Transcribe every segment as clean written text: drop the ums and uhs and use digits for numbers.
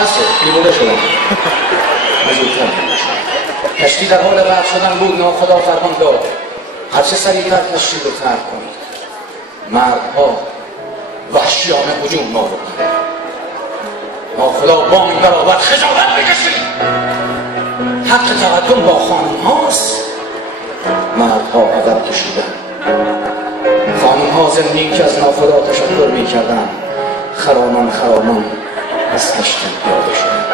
بسه دیوونه شدم من زودتر دیوونه شدم. کشتی در حال غرق شدن بود. ناخدا فرمان داد هرچه سریعتر کشتی رو ترک کنید. مردها وحشیانه هجوم آوردند. ناخدا بانگ برآورد خجالت بکشید، حق تقدم با خانم هاست. مردها عقب کشیدند. خانم ها زندگی که از ناخدا تشکر می کردن خرامان خرامان از کشتی پیاده شدند.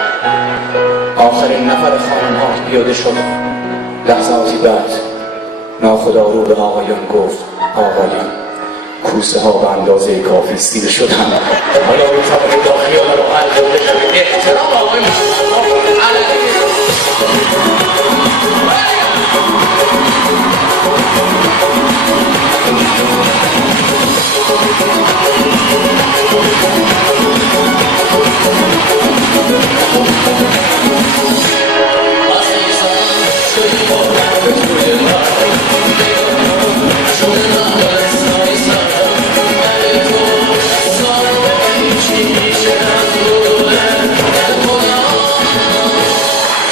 آخرین نفر خانم ها پیاده شد. لحظاتی بعد ناخدا رو به آقایان گفت آقایان کوسه ها به اندازه کافی سیر شدن. حالا این طبقه داخلی ها رو حل کرده شد. احترام آقایان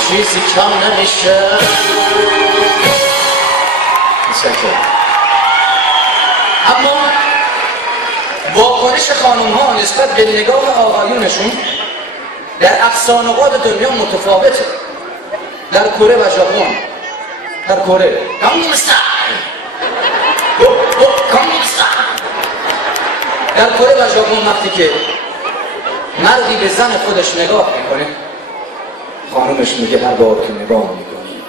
چیزی کم نمیشه. اما واکنش خانم ها نسبت به نگاه آقایونشون در اقصانقات دنیا متفاوته. در کره و ژاپن، در کره در کره و ژاپن وقتی که مردی به زن خودش نگاه میکنه خانومش میگه هر بار که نگاه میکنی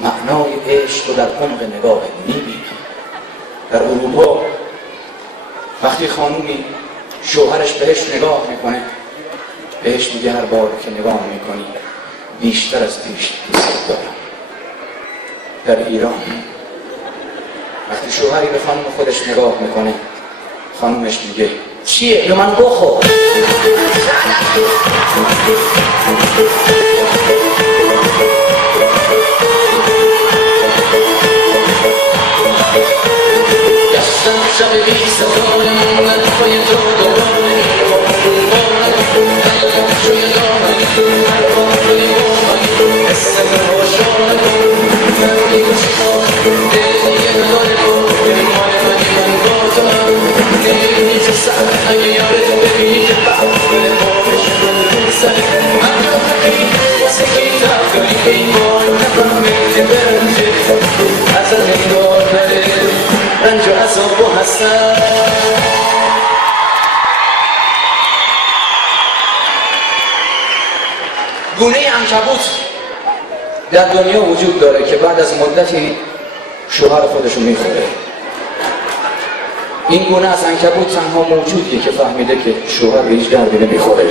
معنای عشق رو در عمق نگاه میبینی. در اروپا وقتی خانومی شوهرش بهش نگاه میکنه بهش میگه هر بار که نگاه میکنی بیشتر از پیش دوست دارم. در ایران وقتی شوهری به خانم خودش نگاه میکنه خانومش میگه چیه؟ به من بخور. گشتم شب بی ستاره من پای تو دوباره شوی دامنی هر باری بامنی اسم روشان من میگوشی کن دیگه نداره کن مال منی من با تو نمیدونی چه سخت اگه یارت ببینی که بخواه بابش من روسه من رو حقی واسه کی تفکاری این بار نفهمه که برنجه از انگار نره رنج و عذاب و حسن. گونه عنکبوت در دنیا وجود داره که بعد از مدتی شوهر خودشو میخوره. این گونه از عنکبوت تنها موجودیه که فهمیده که شوهر به هیچ دردی نمیخوره.